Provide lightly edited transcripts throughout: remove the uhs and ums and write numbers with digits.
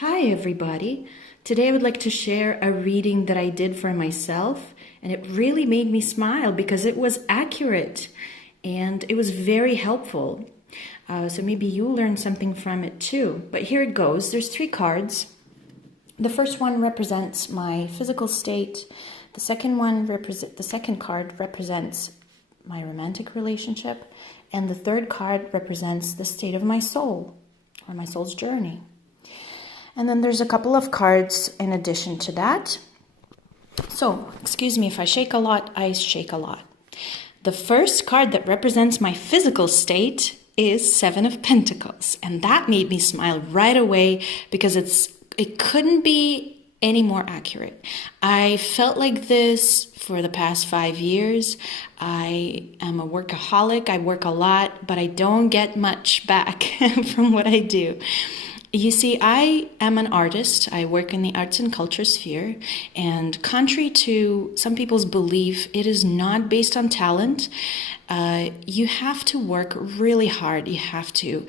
Hi, everybody. Today I would like to share a reading that I did for myself, and it really made me smile because it was accurate and it was very helpful. So maybe you'll learn something from it too. But here it goes. There's 3 cards. The first one represents my physical state. The second card represents my romantic relationship, and the third card represents the state of my soul or my soul's journey. And then there's a couple of cards in addition to that. So, excuse me if I shake a lot, I shake a lot. The first card that represents my physical state is 7 of Pentacles. And that made me smile right away because it couldn't be any more accurate. I felt like this for the past 5 years. I am a workaholic. I work a lot, but I don't get much back from what I do. You see, I am an artist. I work in the arts and culture sphere, and contrary to some people's belief, it is not based on talent. You have to work really hard. You have to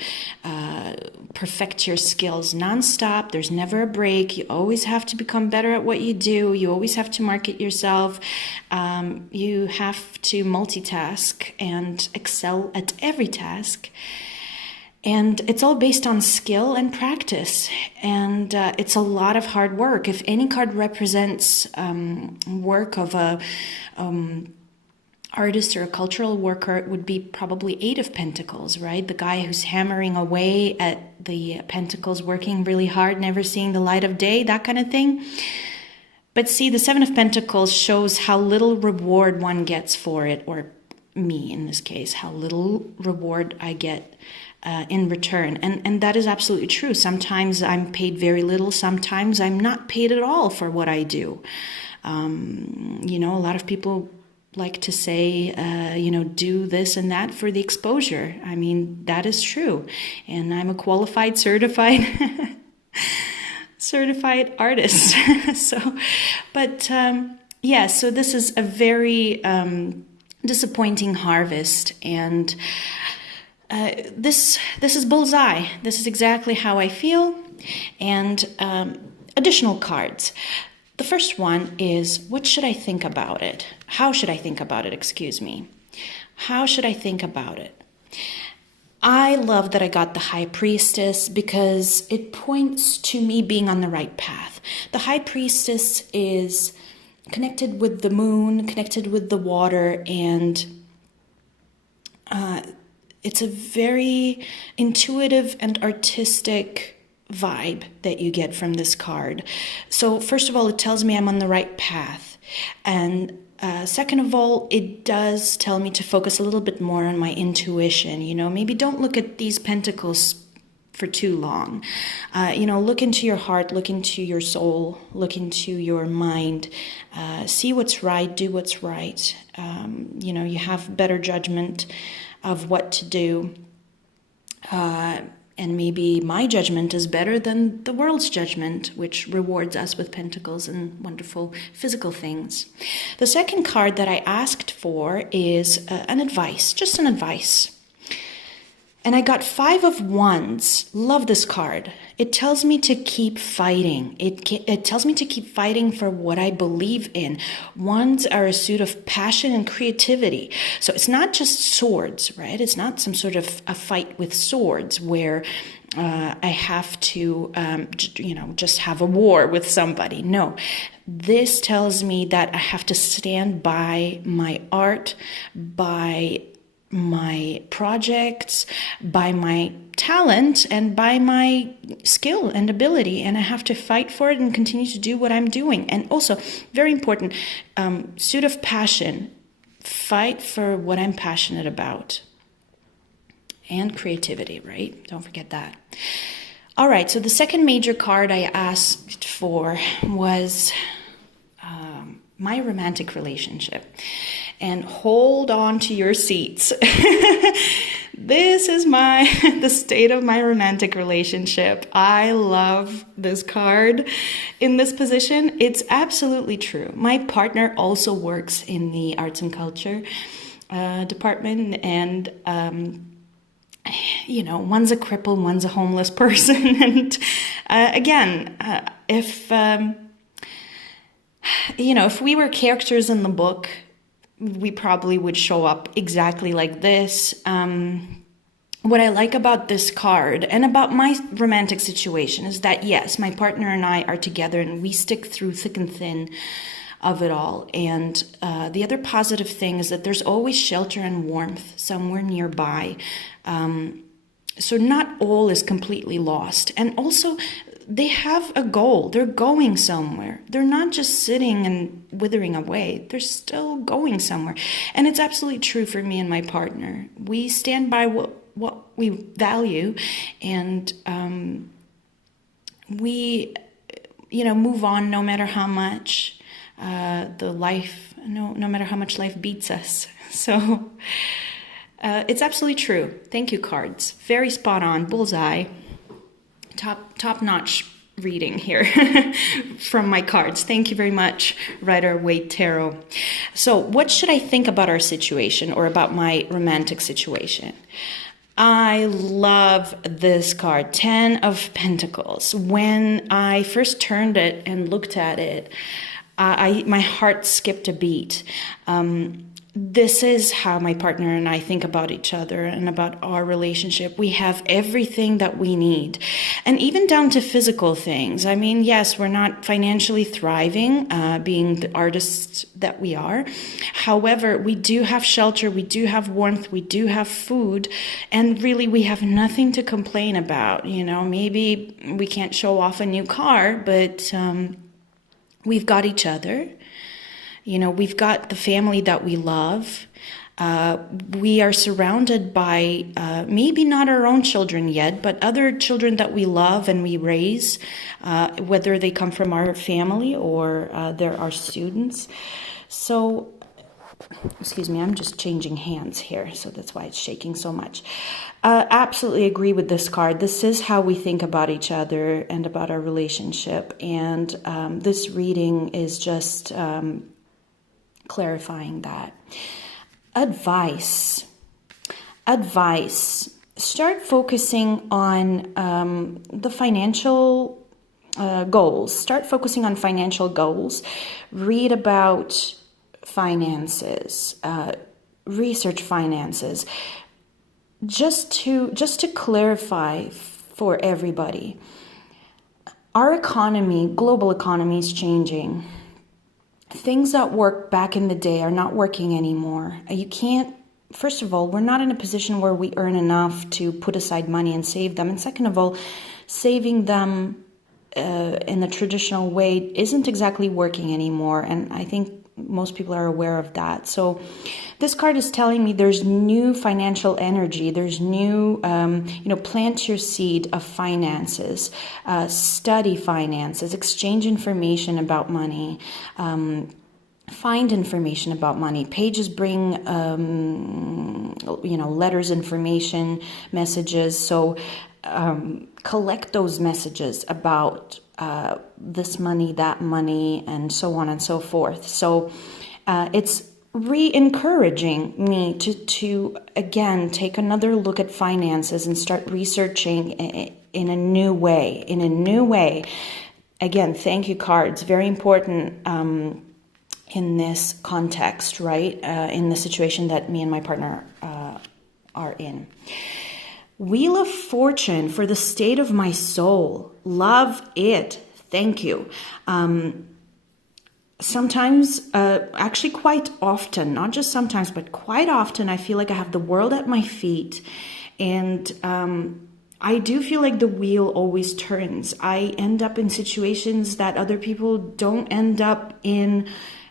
perfect your skills nonstop. There's never a break. You always have to become better at what you do. You always have to market yourself. You have to multitask and excel at every task. And it's all based on skill and practice. And it's a lot of hard work. If any card represents work of a artist or a cultural worker, it would be probably 8 of Pentacles, right? The guy who's hammering away at the pentacles, working really hard, never seeing the light of day, that kind of thing. But see, the 7 of Pentacles shows how little reward one gets for it, or me in this case, how little reward I get in return. And that is absolutely true. Sometimes I'm paid very little. Sometimes I'm not paid at all for what I do. A lot of people like to say, do this and that for the exposure. I mean, that is true. And I'm a qualified, certified artist. So this is a very disappointing harvest. And this is bullseye. This is exactly how I feel. And additional cards. The first one is, what should I think about it? How should I think about it? Excuse me. How should I think about it? I love that I got the High Priestess because it points to me being on the right path. The High Priestess is connected with the moon, connected with the water, and it's a very intuitive and artistic vibe that you get from this card. So first of all, it tells me I'm on the right path. And second of all, it does tell me to focus a little bit more on my intuition. Maybe don't look at these pentacles for too long. Look into your heart, look into your soul, look into your mind, see what's right, do what's right. You have better judgment of what to do. And maybe my judgment is better than the world's judgment, which rewards us with pentacles and wonderful physical things. The second card that I asked for is an advice, just an advice. And I got 5 of Wands. Love this card. It tells me to keep fighting. It tells me to keep fighting for what I believe in. Wands are a suit of passion and creativity. So it's not just swords, right? It's not some sort of a fight with swords where I have to, just have a war with somebody. No, this tells me that I have to stand by my art, by my projects, by my talent, and by my skill and ability, and I have to fight for it and continue to do what I'm doing. And also, very important, suit of passion, fight for what I'm passionate about, and creativity, right? Don't forget that. All right, so the second major card I asked for was my romantic relationship. And hold on to your seats. This is the state of my romantic relationship. I love this card in this position. It's absolutely true. My partner also works in the arts and culture department, and one's a cripple, one's a homeless person. And again, if we were characters in the book, we probably would show up exactly like this. What I like about this card and about my romantic situation is that, yes, my partner and I are together and we stick through thick and thin of it all. And the other positive thing is that there's always shelter and warmth somewhere nearby. So not all is completely lost. And also, they have a goal. They're going somewhere. They're not just sitting and withering away. They're still going somewhere. And it's absolutely true for me and my partner. We stand by what we value, and we, move on no matter how much no matter how much life beats us. So it's absolutely true. Thank you, cards. Very spot on. Bullseye. Top-notch reading here from my cards. Thank you very much, Rider-Waite Tarot. So what should I think about our situation or about my romantic situation? I love this card, 10 of Pentacles. When I first turned it and looked at it, my heart skipped a beat. This is how my partner and I think about each other and about our relationship. We have everything that we need, and even down to physical things. I mean, yes, we're not financially thriving, being the artists that we are. However, we do have shelter, we do have warmth, we do have food, and really we have nothing to complain about. Maybe we can't show off a new car, but we've got each other. We've got the family that we love. We are surrounded by maybe not our own children yet, but other children that we love and we raise, whether they come from our family or they're our students. So, excuse me, I'm just changing hands here, so that's why it's shaking so much. Absolutely agree with this card. This is how we think about each other and about our relationship. And this reading is just clarifying that. Advice. Start focusing on the financial goals. Start focusing on financial goals. Read about finances. Research finances. Just to clarify for everybody, our economy, global economy, is changing. Things that worked back in the day are not working anymore. You can't, first of all, we're not in a position where we earn enough to put aside money and save them. And second of all, saving them in the traditional way isn't exactly working anymore. And I think most people are aware of that. So this card is telling me there's new financial energy. There's new, plant your seed of finances, study finances, exchange information about money, find information about money. Pages bring, letters, information, messages. So collect those messages about this money, that money, and so on and so forth. So it's re-encouraging me to again take another look at finances and start researching in a new way. Again, thank you, cards. Very important in this context, right? In the situation that me and my partner are in. Wheel of Fortune for the state of my soul. Love it. Thank you. Sometimes, actually quite often, not just sometimes, but quite often, I feel like I have the world at my feet. And I do feel like the wheel always turns. I end up in situations that other people don't end up in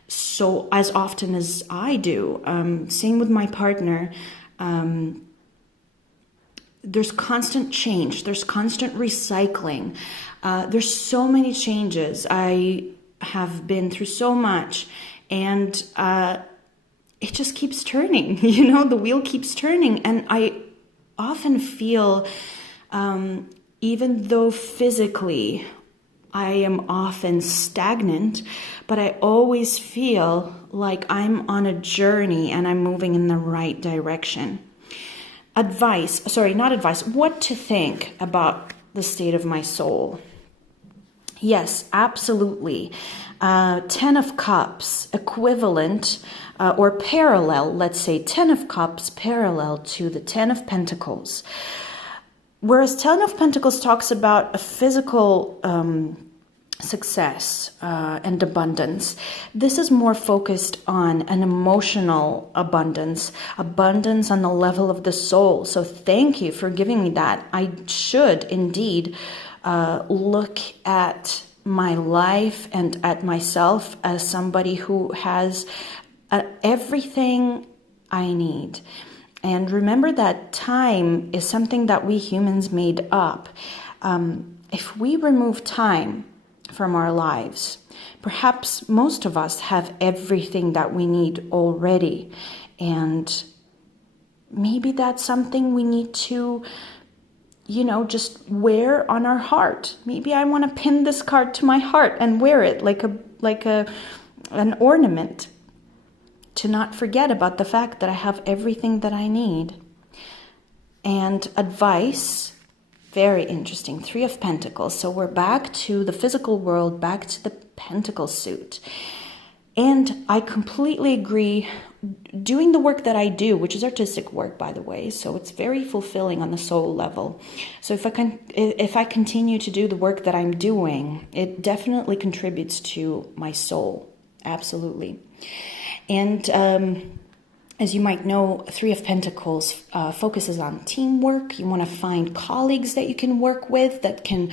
so as often as I do. Same with my partner. There's constant change. There's constant recycling. There's so many changes. I have been through so much, and it just keeps turning. The wheel keeps turning. And I often feel, even though physically I am often stagnant, but I always feel like I'm on a journey and I'm moving in the right direction. what to think about the state of my soul. Yes, absolutely. 10 of Cups, equivalent or parallel, let's say 10 of Cups parallel to the 10 of Pentacles. Whereas 10 of Pentacles talks about a physical success and abundance, this is more focused on an emotional abundance on the level of the soul. So thank you for giving me that. I should indeed look at my life and at myself as somebody who has everything I need. And remember that time is something that we humans made up. If we remove time from our lives, perhaps most of us have everything that we need already. And maybe that's something we need to just wear on our heart. Maybe I want to pin this card to my heart and wear it like an ornament to not forget about the fact that I have everything that I need. And advice, very interesting. 3 of Pentacles. So we're back to the physical world, back to the Pentacle suit. And I completely agree. Doing the work that I do, which is artistic work, by the way, so it's very fulfilling on the soul level. So if I continue to do the work that I'm doing, it definitely contributes to my soul. Absolutely. And as you might know, 3 of Pentacles focuses on teamwork. You want to find colleagues that you can work with that can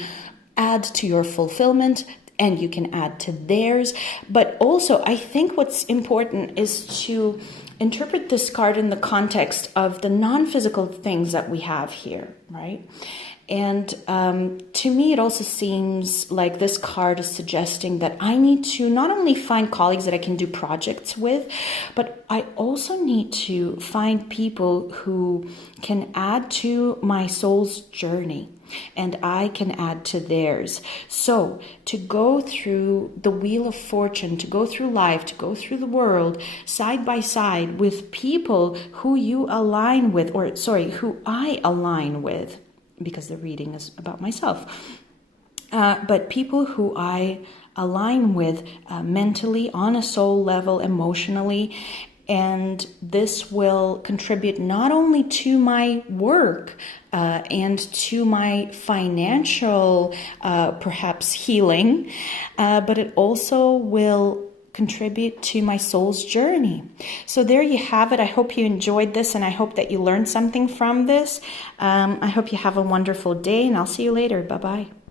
add to your fulfillment, and you can add to theirs. But also, I think what's important is to interpret this card in the context of the non-physical things that we have here, right? And to me, it also seems like this card is suggesting that I need to not only find colleagues that I can do projects with, but I also need to find people who can add to my soul's journey, and I can add to theirs. So to go through the wheel of fortune, to go through life, to go through the world side by side with people who you align with, who I align with, because the reading is about myself. But people who I align with mentally, on a soul level, emotionally, and this will contribute not only to my work and to my financial, perhaps, healing, but it also will contribute to my soul's journey. So there you have it. I hope you enjoyed this, and I hope that you learned something from this. I hope you have a wonderful day, and I'll see you later. Bye-bye.